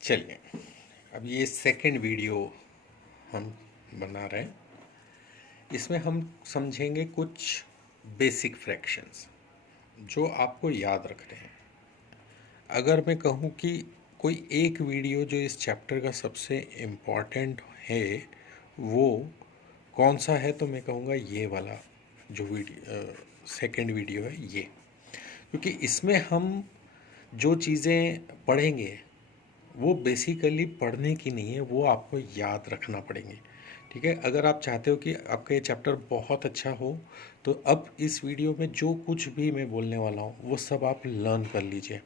चलिए, अब ये सेकंड वीडियो हम बना रहे हैं। इसमें हम समझेंगे कुछ बेसिक फ्रैक्शंस जो आपको याद रखने हैं। अगर मैं कहूँ कि कोई एक वीडियो जो इस चैप्टर का सबसे इम्पॉर्टेंट है वो कौन सा है, तो मैं कहूँगा ये वाला जो सेकंड वीडियो है ये, क्योंकि इसमें हम जो चीज़ें पढ़ेंगे वो बेसिकली पढ़ने की नहीं है, वो आपको याद रखना पड़ेंगे। ठीक है, अगर आप चाहते हो कि आपका ये चैप्टर बहुत अच्छा हो तो अब इस वीडियो में जो कुछ भी मैं बोलने वाला हूँ वो सब आप लर्न कर लीजिए।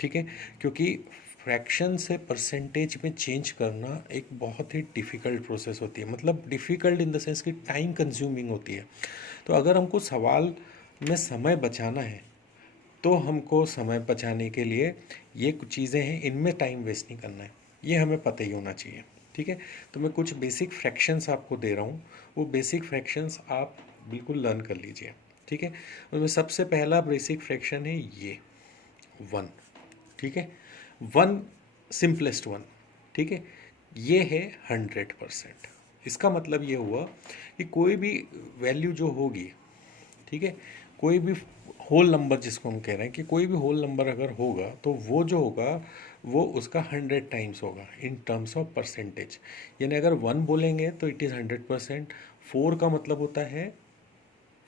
ठीक है, क्योंकि फ्रैक्शन से परसेंटेज में चेंज करना एक बहुत ही डिफ़िकल्ट प्रोसेस होती है, मतलब डिफ़िकल्ट इन द सेंस कि टाइम कंज्यूमिंग होती है। तो अगर हमको सवाल में समय बचाना है तो हमको समय बचाने के लिए ये कुछ चीज़ें हैं, इनमें टाइम वेस्ट नहीं करना है, ये हमें पता ही होना चाहिए। ठीक है, तो मैं कुछ बेसिक फ्रैक्शंस आपको दे रहा हूँ, वो बेसिक फ्रैक्शंस आप बिल्कुल लर्न कर लीजिए। ठीक है, उसमें सबसे पहला बेसिक फ्रैक्शन है ये 1। ठीक है, 1 सिंपलेस्ट 1। ठीक है, ये है 100%। इसका मतलब ये हुआ कि कोई भी वैल्यू जो होगी, ठीक है, कोई भी होल नंबर जिसको हम कह रहे हैं कि कोई भी होल नंबर अगर होगा तो वो जो होगा वो उसका 100 टाइम्स होगा इन टर्म्स ऑफ परसेंटेज। यानी अगर 1 बोलेंगे तो इट इज़ 100%, 4 का मतलब होता है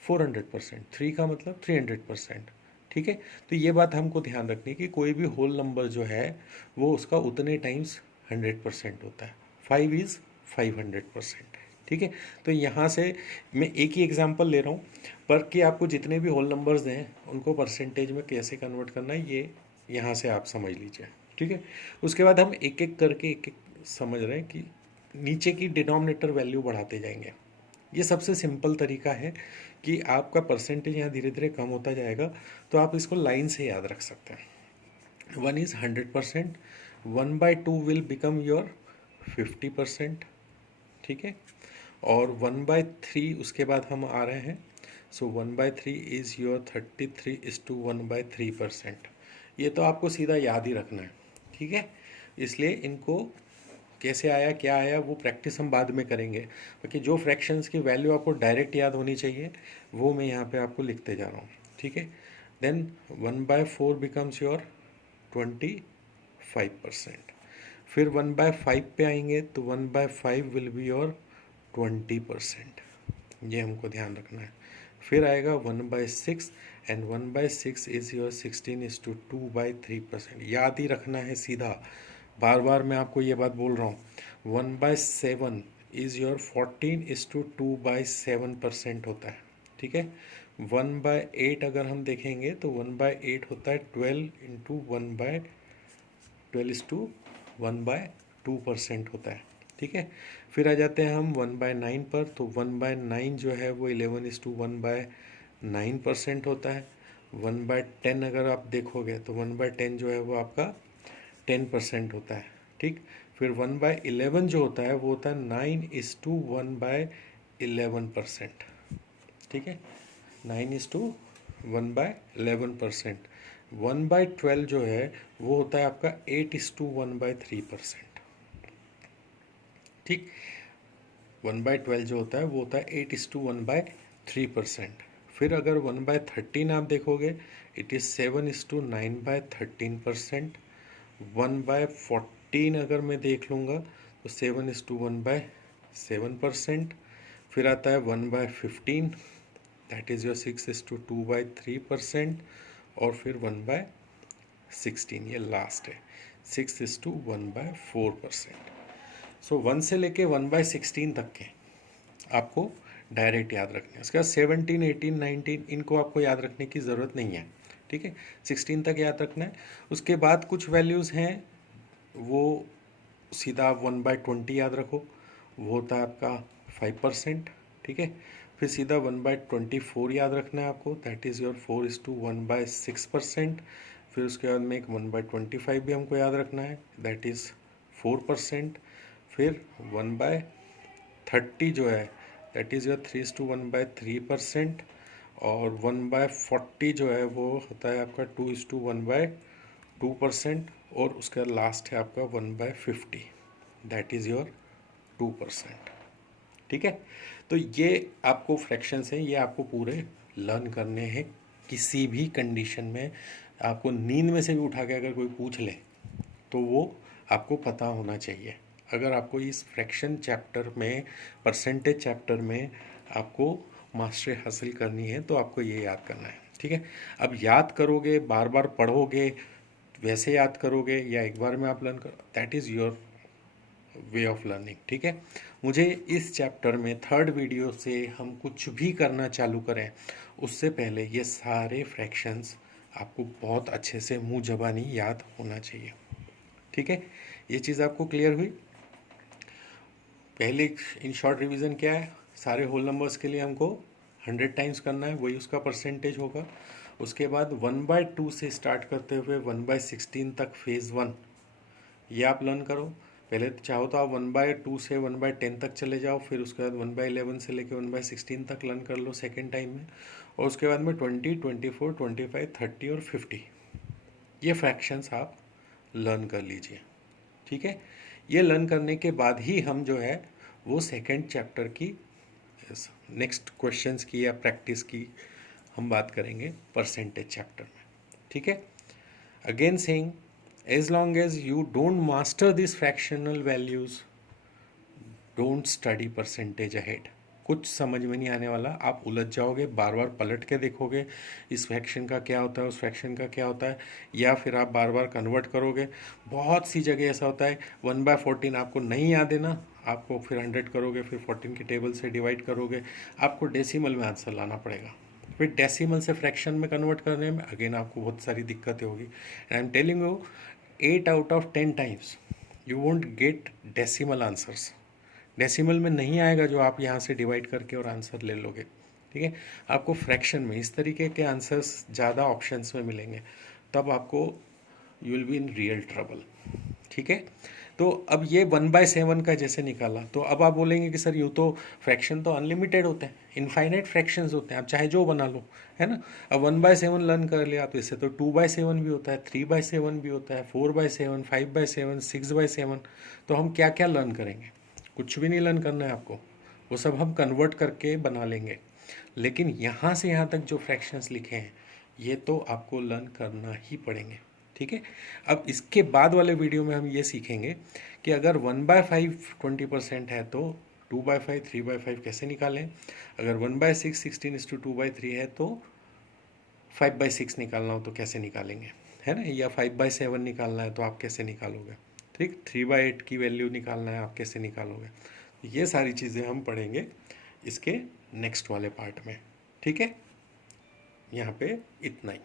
400%, 3 का मतलब 300%। ठीक है, तो ये बात हमको ध्यान रखनी है कि कोई भी होल नंबर जो है वो उसका उतने टाइम्स 100% होता है। 5 इज़ 500%। ठीक है, तो यहाँ से मैं एक ही एग्जांपल ले रहा हूँ, पर कि आपको जितने भी होल नंबर्स हैं उनको परसेंटेज में कैसे कन्वर्ट करना है ये यहाँ से आप समझ लीजिए। ठीक है, उसके बाद हम एक एक करके एक एक समझ रहे हैं कि नीचे की डिनोमिनेटर वैल्यू बढ़ाते जाएंगे। ये सबसे सिंपल तरीका है कि आपका परसेंटेज यहाँ धीरे धीरे कम होता जाएगा, तो आप इसको लाइन से याद रख सकते हैं। 1 इज़ 100%, 1/2 विल बिकम योर 50%। ठीक है, और 1/3 उसके बाद हम आ रहे हैं, सो 1/3 इज़ योर 33:1/3%। ये तो आपको सीधा याद ही रखना है। ठीक है, इसलिए इनको कैसे आया क्या आया वो प्रैक्टिस हम बाद में करेंगे, बाकी जो फ्रैक्शंस की वैल्यू आपको डायरेक्ट याद होनी चाहिए वो मैं यहाँ पे आपको लिखते जा रहा हूँ। ठीक है, देन 1/4 बिकम्स योर 25%। फिर 1/5 पे आएंगे तो 1/5 विल बी योर 20%। ये हमको ध्यान रखना है। फिर आएगा 1/6 एंड 1/6 इज़ योर 16:2/3%। याद ही रखना है सीधा, बार बार मैं आपको ये बात बोल रहा हूँ। 1/7 इज़ योर 14:2/7% होता है। ठीक है, 1/8 अगर हम देखेंगे तो 1/8 होता है 12 होता है। ठीक है, फिर आ जाते हैं हम 1/9 पर, तो 1/9 जो है वो 11:1/9% होता है। 1/10 अगर आप देखोगे तो 1/10 जो है वो आपका 10% होता है। ठीक, फिर 1/11 जो होता है वो होता है 9:1/11%। ठीक है, 9:1/11%। 1/12 जो है वो होता है आपका 8:1/3%। ठीक, 1/12 जो होता है वो होता है 8:1/3%। फिर अगर 1/13 आप देखोगे इट इज़ 7:9/13%। 1/14 अगर मैं देख लूँगा तो 7:1/7%। फिर आता है 1/15, दैट इज़ योर 6:2/3%। और फिर 1/16, ये लास्ट है 6:1/4%। सो 1 से लेके 1/16 तक के आपको डायरेक्ट याद रखने हैं। उसके बाद 17, 18, 19 इनको आपको याद रखने की ज़रूरत नहीं है। ठीक है, 16 तक याद रखना है। उसके बाद कुछ वैल्यूज़ हैं वो सीधा 1/20 याद रखो, वो होता है आपका 5%। ठीक है, फिर सीधा 1/24 याद रखना है आपको, दैट इज़ योर 4:1/6%। फिर उसके बाद में एक 1/25 भी हमको याद रखना है, दैट इज़ 4%। फिर 1/30 जो है दैट इज़ योर 3:1/3%। और 1/40 जो है वो होता है आपका 2:1/2%। और उसका लास्ट है आपका 1/50, दैट इज़ योर 2%। ठीक है, तो ये आपको फ्रैक्शंस हैं, ये आपको पूरे लर्न करने हैं। किसी भी कंडीशन में आपको नींद में से भी उठा के अगर कोई पूछ ले तो वो आपको पता होना चाहिए। अगर आपको इस फ्रैक्शन चैप्टर में, परसेंटेज चैप्टर में आपको मास्टरी हासिल करनी है तो आपको ये याद करना है। ठीक है, अब याद करोगे, बार बार पढ़ोगे, वैसे याद करोगे या एक बार में आप लर्न करो, that is your way of learning. ठीक है, मुझे इस चैप्टर में थर्ड वीडियो से हम कुछ भी करना चालू करें उससे पहले ये सारे फ्रैक्शंस आपको बहुत अच्छे से मुंह ज़बानी याद होना चाहिए। ठीक है, ये चीज़ आपको क्लियर हुई। पहले इन शॉर्ट रिवीजन क्या है, सारे होल नंबर्स के लिए हमको 100 टाइम्स करना है, वही उसका परसेंटेज होगा। उसके बाद 1/2 से स्टार्ट करते हुए 1/16 तक फेज़ 1 ये आप लर्न करो। पहले तो चाहो तो आप 1/2 से 1/10 तक चले जाओ, फिर उसके बाद 1/11 से लेकर 1/16 तक लर्न कर लो सेकेंड टाइम में, और उसके बाद में 20, 24, 25, 30 और 50 ये फ्रैक्शंस आप लर्न कर लीजिए। ठीक है, ये लर्न करने के बाद ही हम जो है वो सेकेंड चैप्टर की नेक्स्ट क्वेश्चंस की या प्रैक्टिस की हम बात करेंगे परसेंटेज चैप्टर में। ठीक है, again saying, as long as you don't master these fractional values, don't study percentage ahead। कुछ समझ में नहीं आने वाला, आप उलझ जाओगे, बार बार पलट के देखोगे इस फ्रैक्शन का क्या होता है, उस फ्रैक्शन का क्या होता है, या फिर आप बार बार कन्वर्ट करोगे। बहुत सी जगह ऐसा होता है 1/14 आपको नहीं याद है ना, आपको फिर 100 करोगे, फिर 14 की टेबल से डिवाइड करोगे, आपको डेसिमल में आंसर लाना पड़ेगा। फिर डेसिमल से फ्रैक्शन में कन्वर्ट करने में अगेन आपको बहुत सारी दिक्कतें होगी। And I am telling you 8 out of 10 times you won't get decimal answers। Decimal में नहीं आएगा जो आप यहाँ से डिवाइड करके और आंसर ले लोगे। ठीक है, आपको फ्रैक्शन में इस तरीके के आंसर्स ज़्यादा ऑप्शंस में मिलेंगे, तब आपको you will be in real trouble. ठीक है, तो अब ये 1/7 का जैसे निकाला, तो अब आप बोलेंगे कि सर यूँ तो फ्रैक्शन तो अनलिमिटेड होते हैं, इनफाइनाइट फ्रैक्शंस होते हैं, आप चाहे जो बना लो, है ना। अब 1/7 लर्न कर लिया तो इससे तो 2/7 भी होता है, 3/7 भी होता है, 4/7, 5/7, 6/7। तो हम क्या क्या लर्न करेंगे, कुछ भी नहीं लर्न करना है आपको, वो सब हम कन्वर्ट करके बना लेंगे। लेकिन यहाँ से यहाँ तक जो फ्रैक्शंस लिखे हैं ये तो आपको लर्न करना ही पड़ेंगे। ठीक है, अब इसके बाद वाले वीडियो में हम ये सीखेंगे कि अगर 1/5 20% है तो 2/5 3/5 कैसे निकालें, अगर 1/6 16:2/3 है तो 5/6 निकालना हो तो कैसे निकालेंगे, है ना, या 5/7 निकालना है तो आप कैसे निकालोगे। ठीक, 3/8 की वैल्यू निकालना है आप कैसे निकालोगे। ये सारी चीज़ें हम पढ़ेंगे इसके नेक्स्ट वाले पार्ट में। ठीक है, यहाँ पे इतना ही।